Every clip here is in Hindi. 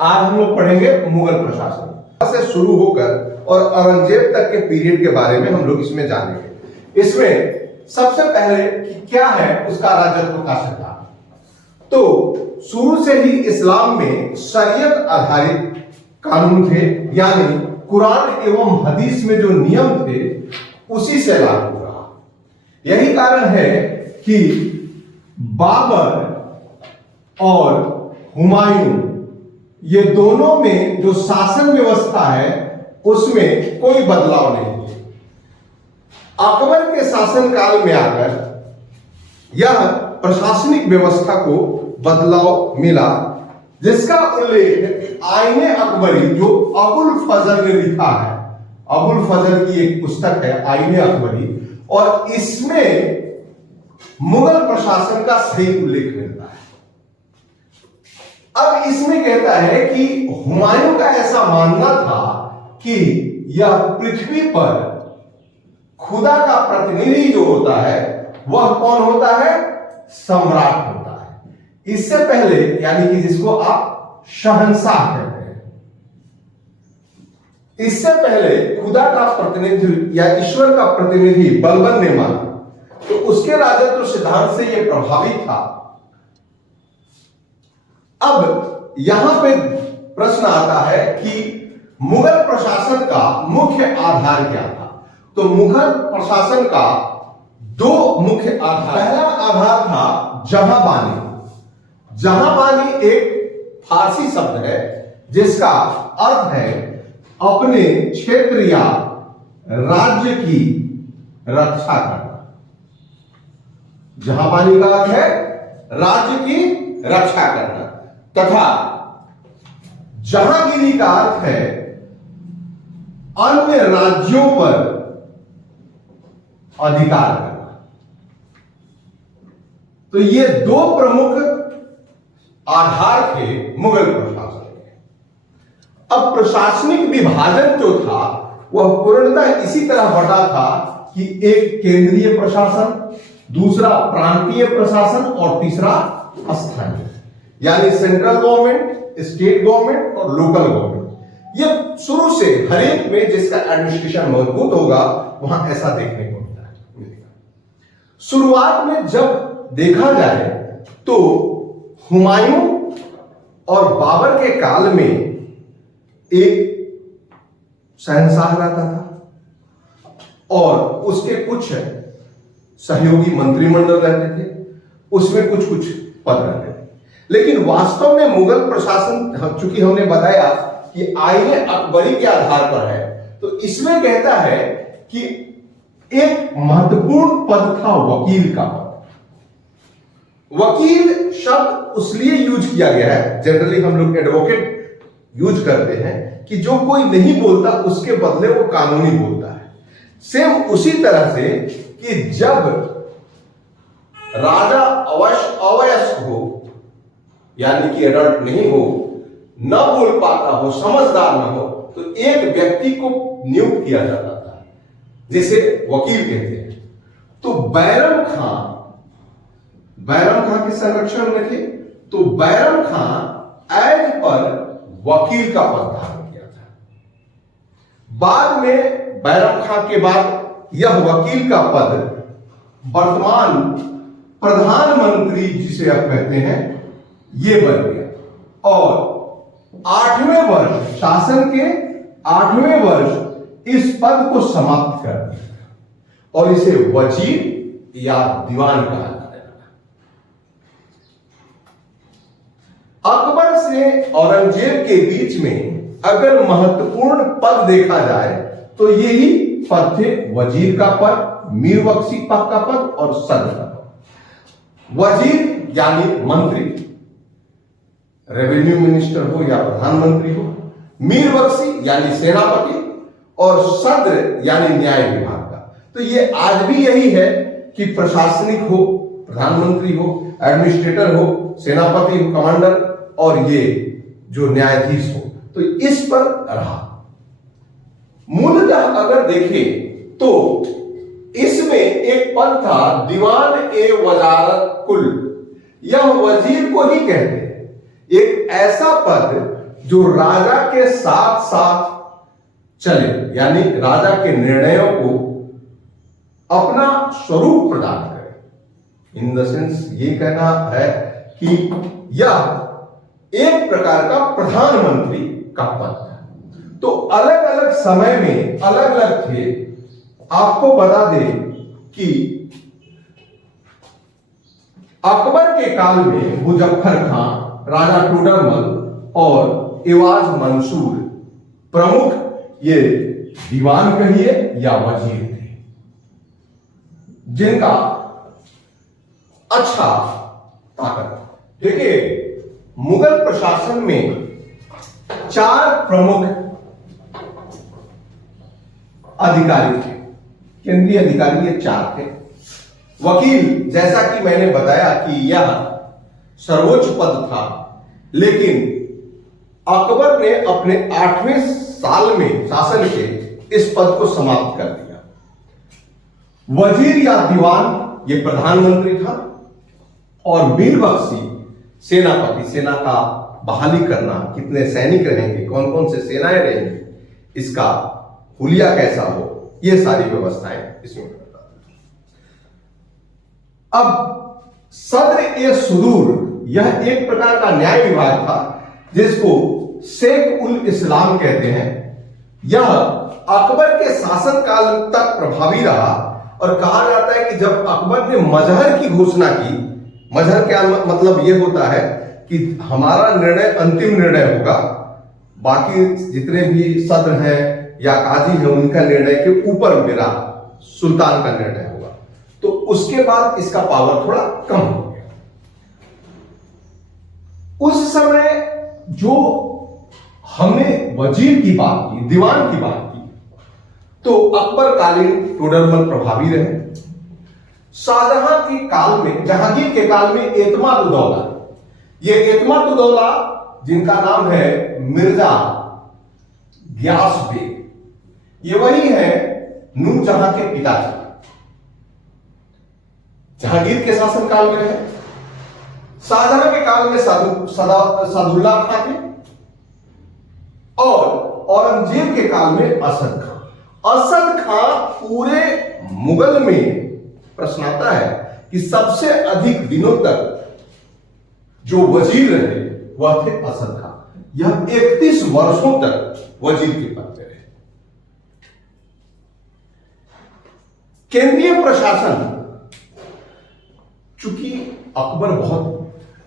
आज हम लोग पढ़ेंगे मुगल प्रशासन से शुरू होकर और औरंगजेब तक के पीरियड के बारे में हम लोग इसमें जानेंगे। इसमें सबसे पहले क्या है उसका राजत्व का सिद्धांत। तो शुरू से ही इस्लाम में शरीयत आधारित कानून थे, यानी कुरान एवं हदीस में जो नियम थे उसी से लागू रहा। यही कारण है कि बाबर और हुमायूं ये दोनों में जो शासन व्यवस्था है उसमें कोई बदलाव नहीं है। अकबर के शासन काल में आकर यह प्रशासनिक व्यवस्था को बदलाव मिला, जिसका उल्लेख आईने अकबरी जो अबुल फजल ने लिखा है। अबुल फजल की एक पुस्तक है आईने अकबरी, और इसमें मुगल प्रशासन का सही उल्लेख मिलता है। अब इसमें कहता है कि हुमायूं का ऐसा मानना था कि यह पृथ्वी पर खुदा का प्रतिनिधि जो होता है वह कौन होता है? सम्राट होता है। इससे पहले, यानी कि जिसको आप शहंशाह कहते हैं, इससे पहले खुदा का प्रतिनिधि या ईश्वर का प्रतिनिधि बलबन ने माना, तो उसके राजत्व सिद्धांत से यह प्रभावित था। अब यहां पे प्रश्न आता है कि मुगल प्रशासन का मुख्य आधार क्या था? तो मुगल प्रशासन का दो मुख्य आधार। पहला आधार था जहांबानी। जहांबानी एक फारसी शब्द है जिसका अर्थ है अपने क्षेत्र या राज्य की रक्षा करना। जहांबानी का अर्थ है राज्य की रक्षा करना, तथा जहांगीरी का अर्थ है अन्य राज्यों पर अधिकार करना। तो ये दो प्रमुख आधार थे मुगल प्रशासन के। अब प्रशासनिक विभाजन जो था वह पूर्णतः इसी तरह बटा था कि एक केंद्रीय प्रशासन, दूसरा प्रांतीय प्रशासन और तीसरा स्थानीय, यानी सेंट्रल गवर्नमेंट, स्टेट गवर्नमेंट और लोकल गवर्नमेंट। ये शुरू से हर एक में जिसका एडमिनिस्ट्रेशन मजबूत होगा वहां ऐसा देखने को मिलता है। शुरुआत में जब देखा जाए तो हुमायूं और बाबर के काल में एक शहंशाह रहता था और उसके कुछ सहयोगी मंत्रिमंडल रहते थे, उसमें कुछ कुछ पद रहते थे। लेकिन वास्तव में मुगल प्रशासन, चूंकि हमने बताया कि आईने अकबरी के आधार पर है, तो इसमें कहता है कि एक महत्वपूर्ण पद था वकील का पद। वकील शब्द उसलिए यूज किया गया है, जनरली हम लोग एडवोकेट यूज करते हैं कि जो कोई नहीं बोलता उसके बदले वो कानूनी बोलता है। सेम उसी तरह से कि जब राजा अवयस्क हो, यानी कि एडल्ट नहीं हो, न बोल पाता हो, समझदार न हो, तो एक व्यक्ति को नियुक्त किया जाता था जिसे वकील कहते हैं। तो बैरम खां के संरक्षण में थे, तो बैरम खां एज पर वकील का पद धारण किया था। बाद में बैरम खां के बाद यह वकील का पद वर्तमान प्रधानमंत्री जिसे आप कहते हैं ये बन गया। और 8वें वर्ष, शासन के 8वें वर्ष इस पद को समाप्त कर दिया और इसे वजीर या दीवान कहा जाता है। अकबर से औरंगजेब के बीच में अगर महत्वपूर्ण पद देखा जाए तो यही पद थे वजीर का पद, मीर बख्शी का पद और सदर का पद। वजीर यानी मंत्री, रेवेन्यू मिनिस्टर हो या प्रधानमंत्री हो, मीर बख्शी यानी सेनापति, और सदर यानी न्याय विभाग का। तो ये आज भी यही है कि प्रशासनिक हो, प्रधानमंत्री हो, एडमिनिस्ट्रेटर हो, सेनापति हो, कमांडर, और ये जो न्यायाधीश हो, तो इस पर रहा। मूलतः अगर देखें तो इसमें एक पद था दीवान ए वजारत कुल। यह वजीर को ही कहते हैं, एक ऐसा पद जो राजा के साथ साथ चले, यानी राजा के निर्णयों को अपना स्वरूप प्रदान करे। इन द सेंस ये कहना है कि यह एक प्रकार का प्रधानमंत्री का पद है। तो अलग अलग समय में अलग अलग थे। आपको बता दें कि अकबर के काल में मुजफ्फर खां, राजा टोडरमल और एवाज मंसूर प्रमुख ये दीवान कहिए या वजीर थे, जिनका अच्छा ताकत। देखिए, मुगल प्रशासन में 4 प्रमुख अधिकारी थे, केंद्रीय अधिकारी ये 4 थे। वकील, जैसा कि मैंने बताया कि यह सर्वोच्च पद था, लेकिन अकबर ने अपने 8वें साल में शासन के इस पद को समाप्त कर दिया। वजीर या दीवान ये प्रधानमंत्री था, और मीर बख्शी सेनापति, सेना का बहाली करना, कितने सैनिक रहेंगे, कौन कौन से सेनाएं रहेंगी, इसका हुलिया कैसा हो, ये सारी व्यवस्थाएं इसमें करता था। अब सदर-ए-सुदूर यह एक प्रकार का न्याय विभाग था, जिसको शेख उल इस्लाम कहते हैं। यह अकबर के शासनकाल तक प्रभावी रहा, और कहा जाता है कि जब अकबर ने मजहर की घोषणा की, मजहर क्या मतलब ये होता है कि हमारा निर्णय अंतिम निर्णय होगा, बाकी जितने भी सदर हैं या काजी हैं उनका निर्णय के ऊपर मेरा सुल्तान का निर्णय होगा। तो उसके बाद इसका पावर थोड़ा कम हो गया। उस समय जो हमने वजीर की बात की, दीवान की बात की, तो अकबर कालीन टोडरमल प्रभावी रहे। शाहजहां के काल में, जहांगीर के काल में एतमाद-उद-दौला, ये एतमाद-उद-दौला जिनका नाम है मिर्जा गियास बेग, ये वही है नूरजहां के पिताजी, जहांगीर के शासनकाल में रहे। शाहजहां के काल में सादुल्लाह खां थे, और औरंगजेब के काल में असद खां। असद खां पूरे मुगल में प्रश्न आता है कि सबसे अधिक दिनों तक जो वजीर रहे वह थे असद खां। यह 31 वर्षों तक वजीर के पद पे रहे। केंद्रीय प्रशासन, चूंकि अकबर बहुत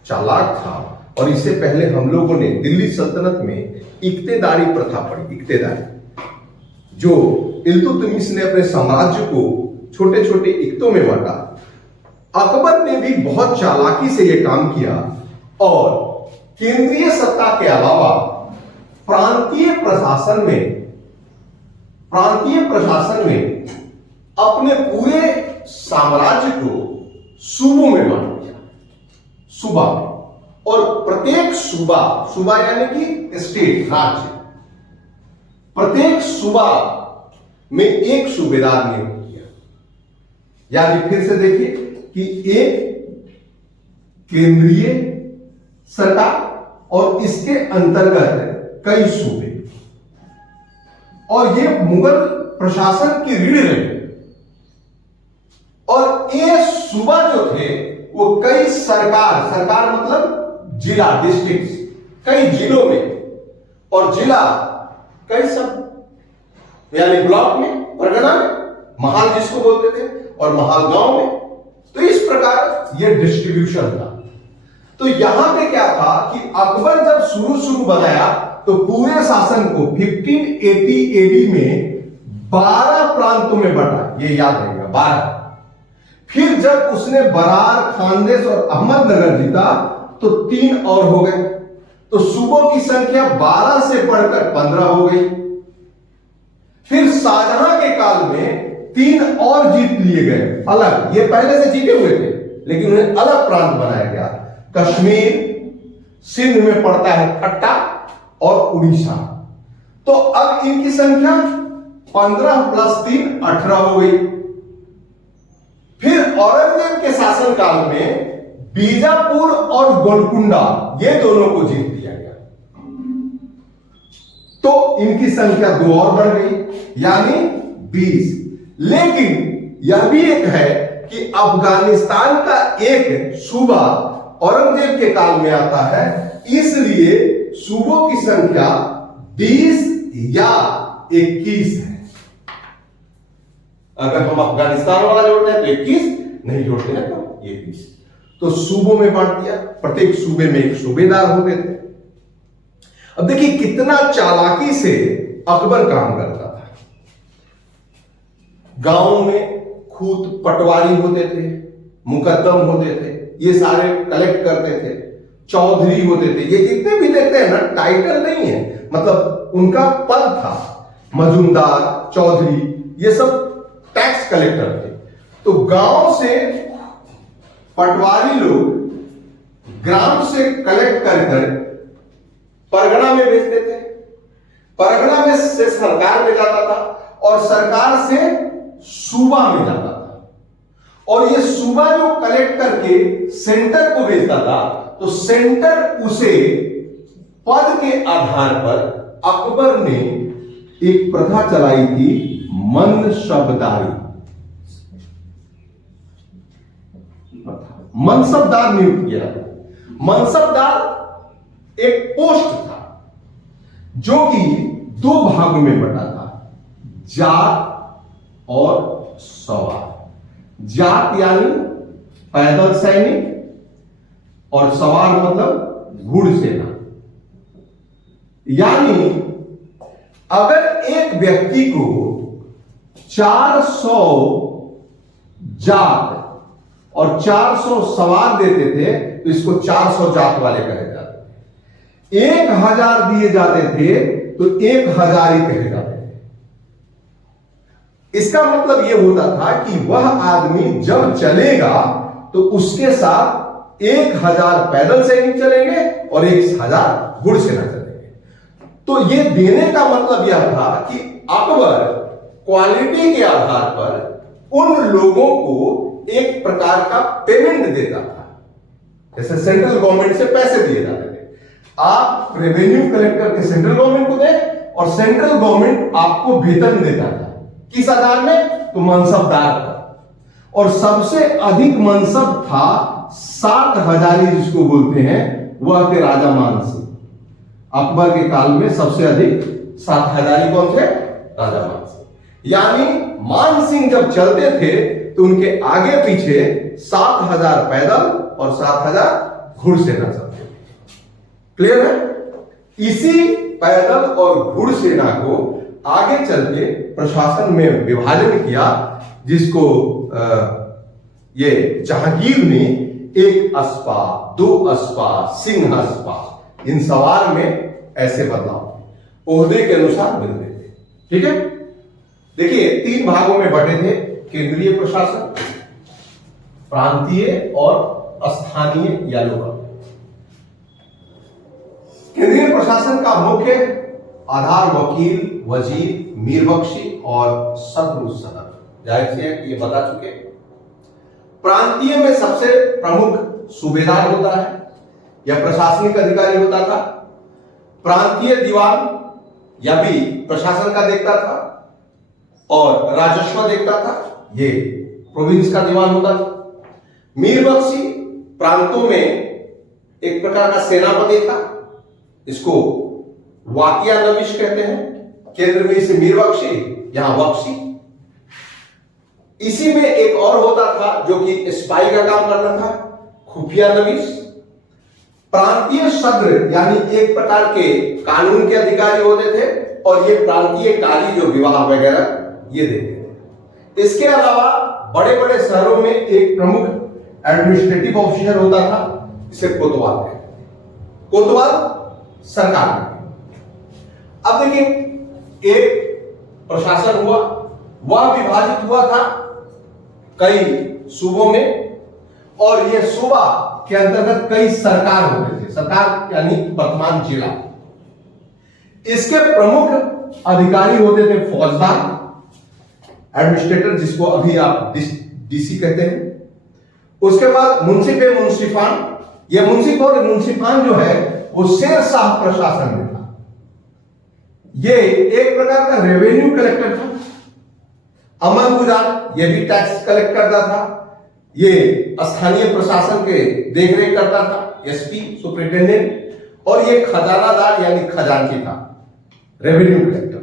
चालाक था, और इससे पहले हम लोगों ने दिल्ली सल्तनत में इक्तेदारी प्रथा पढ़ी। इक्तेदारी, जो इल्तुतमिश ने अपने साम्राज्य को छोटे छोटे इक्तों में बांटा। अकबर ने भी बहुत चालाकी से यह काम किया, और केंद्रीय सत्ता के अलावा प्रांतीय प्रशासन में अपने पूरे साम्राज्य को सूबों में बांट दिया, सूबा में। और प्रत्येक सूबा यानी कि स्टेट, राज्य, प्रत्येक सूबा में एक सूबेदार नियुक्त किया। यानी फिर से देखिए कि एक केंद्रीय सरकार और इसके अंतर्गत कई सूबे, और ये मुगल प्रशासन की रीढ़ रही। और ये सूबा जो थे वो कई सरकार मतलब जिला, डिस्ट्रिक्ट, कई जिलों में, और जिला कई सब यानी ब्लॉक में, परगना में, महाल जिसको बोलते थे, और महाल गांव में। तो इस प्रकार यह डिस्ट्रीब्यूशन था। तो यहां पे क्या था कि अकबर जब शुरू बनाया तो पूरे शासन को 1580 एडी में 12 प्रांतों में बांटा, ये याद रहेगा, 12। फिर जब उसने बरार, खानदेश और अहमदनगर जीता तो 3 और हो गए। तो सूबों की संख्या 12 से बढ़कर 15 हो गई। फिर शाहजहां के काल में 3 और जीत लिए गए अलग। ये पहले से जीते हुए थे, लेकिन उन्हें अलग प्रांत बनाया गया। कश्मीर, सिंध में पड़ता है ठट्टा, और उड़ीसा। तो अब इनकी संख्या 15 + 3 18 हो गई। फिर औरंगजेब के शासनकाल में बीजापुर और गोलकुंडा, ये दोनों को जीत दिया गया। तो इनकी संख्या 2 और बढ़ गई, यानी 20। लेकिन यह भी एक है कि अफगानिस्तान का एक सूबा औरंगजेब के काल में आता है, इसलिए सूबों की संख्या 20 या 21 है। अगर हम अफगानिस्तान वाला जोड़ते हैं तो 21, नहीं जोड़ते हैं तो 21। तो सूबों में बांट दिया, प्रत्येक सूबे में एक सूबेदार होते थे। अब देखिए कितना चालाकी से अकबर काम करता था। गांव में खूत पटवारी होते थे, मुकद्दम होते थे, ये सारे कलेक्ट करते थे, चौधरी होते थे, ये जितने भी देखते हैं ना, टाइटल नहीं है, मतलब उनका पद था, मजूमदार, चौधरी, ये सब टैक्स कलेक्टर थे। तो गांव से पटवारी लोग ग्राम से कलेक्ट कर परगना में भेजते थे, परगना में से सरकार में जाता था और सरकार से सूबा में जाता था, और ये सूबा जो कलेक्ट करके सेंटर को भेजता था, तो सेंटर उसे पद के आधार पर अकबर ने एक प्रथा चलाई थी, मनसबदारी। मनसबदार नियुक्त किया। मनसबदार एक पोस्ट था जो कि 2 भागों में बटा था, जात और सवार। जात यानी पैदल सैनिक और सवार मतलब घुड़सेना। यानी अगर एक व्यक्ति को 400 जात और 400 सवार देते थे तो इसको 400 जात वाले कहे जाते थे। 1000 दिए जाते थे तो 1000 ही कहे जाते थे। इसका मतलब यह होता था कि वह आदमी जब चलेगा तो उसके साथ 1000 पैदल सैनिक चलेंगे और 1000 घुड़सेना चलेंगे। तो यह देने का मतलब यह था कि अकबर क्वालिटी के आधार पर उन लोगों को एक प्रकार का पेमेंट देता था। जैसे सेंट्रल गवर्नमेंट से पैसे दिए जाते थे, आप रेवेन्यू कलेक्ट करके सेंट्रल गवर्नमेंट को दें और सेंट्रल गवर्नमेंट आपको वेतन देता था। किस आधार में? तो मनसबदार पर। और सबसे अधिक मनसब था 7000 जिसको बोलते हैं, वह थे राजा मानसिंह। अकबर के काल में सबसे अधिक 7000 कौन थे? राजा मानसिंह। यानी मानसिंह जब चलते थे तो उनके आगे पीछे 7000 पैदल और 7000 घुड़सेना चलते थे। क्लियर है? इसी पैदल और घुड़सेना को आगे चलते प्रशासन में विभाजन किया, जिसको ये जहांगीर ने 1 अस्पा, 2 अस्पा, सिंह अस्पा, इन सवार में ऐसे बदलाव ओहदे के अनुसार मिलते थे। ठीक है, देखिए 3 भागों में बटे थे, केंद्रीय प्रशासन, प्रांतीय और स्थानीय या लोकल। केंद्रीय प्रशासन का मुख्य आधार वकील, वजीर, मीरबख्शी और सदर सदर, जाहिर से है कि ये बता चुके। प्रांतीय में सबसे प्रमुख सूबेदार होता है या प्रशासनिक अधिकारी होता था। प्रांतीय दीवान या भी प्रशासन का देखता था और राजस्व देखता था, ये प्रोविंस का दीवान होता था। मीरबख्शी प्रांतों में एक प्रकार का सेनापति था, इसको वाकिया नविश कहते हैं। केंद्र में इसे मीरबख्शी, यहां बख्शी। इसी में एक और होता था जो कि स्पाई का काम करता था, खुफिया नविश। प्रांतीय सद्र यानी एक प्रकार के कानून के अधिकारी होते थे और ये प्रांतीय काली जो विवाह वगैरह ये देते थे। इसके अलावा बड़े बड़े शहरों में एक प्रमुख एडमिनिस्ट्रेटिव ऑफिसर होता था, इसे कोतवाल कहते हैं। कोतवाल सरकार। अब देखिए एक प्रशासन हुआ, वह विभाजित हुआ था कई सूबों में, और यह सूबा के अंतर्गत कई सरकार होते थे। सरकार यानी वर्तमान जिला। इसके प्रमुख अधिकारी होते थे फौजदार, एडमिनिस्ट्रेटर, जिसको अभी आप डीसी कहते हैं। उसके बाद मुंसिफ मुंसिफान। यह मुंसिफ और मुंसिफान जो है वो शेर शाह प्रशासन में था। ये एक प्रकार का रेवेन्यू कलेक्टर था। अमन गुजान ये भी टैक्स कलेक्ट करता था, ये स्थानीय प्रशासन के देखरेख करता था, एसपी सुपरिटेंडेंट, और ये खजानादार यानी खजांची था, रेवेन्यू कलेक्टर।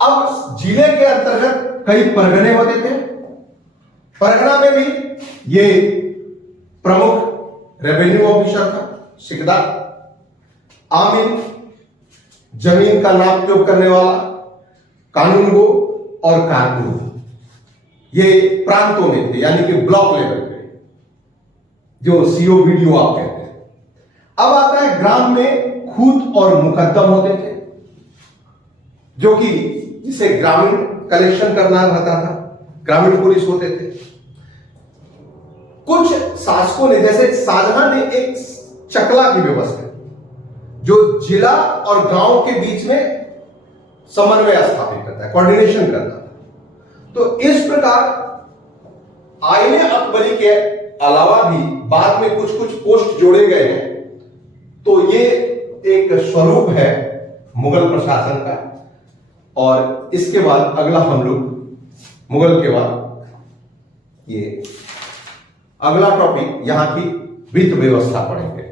अब जिले के अंतर्गत कई परगने होते थे, परगना में भी ये प्रमुख रेवेन्यू ऑफिसर था, सिकदार, आमिन जमीन का नाप जोख करने वाला, कानूनगो और कारकुन, ये प्रांतों में थे, यानी कि ब्लॉक लेवल पे, जो सीओ वीडियो आप कहते हैं। अब आता है ग्राम में खूत और मुकद्दम होते थे, जो कि जिसे ग्रामीण कलेक्शन करना रहता था, ग्रामीण पुलिस होते थे। कुछ शासकों ने, जैसे शाहजहां ने एक चकला की व्यवस्था, जो जिला और गांव के बीच में समन्वय स्थापित करता है, कोऑर्डिनेशन करता है। तो इस प्रकार आईने अकबरी के अलावा भी बाद में कुछ कुछ पोस्ट जोड़े गए हैं। तो ये एक स्वरूप है मुगल प्रशासन का। और इसके बाद अगला हम लोग मुगल के बाद ये अगला टॉपिक यहां की वित्त व्यवस्था पढ़ेंगे।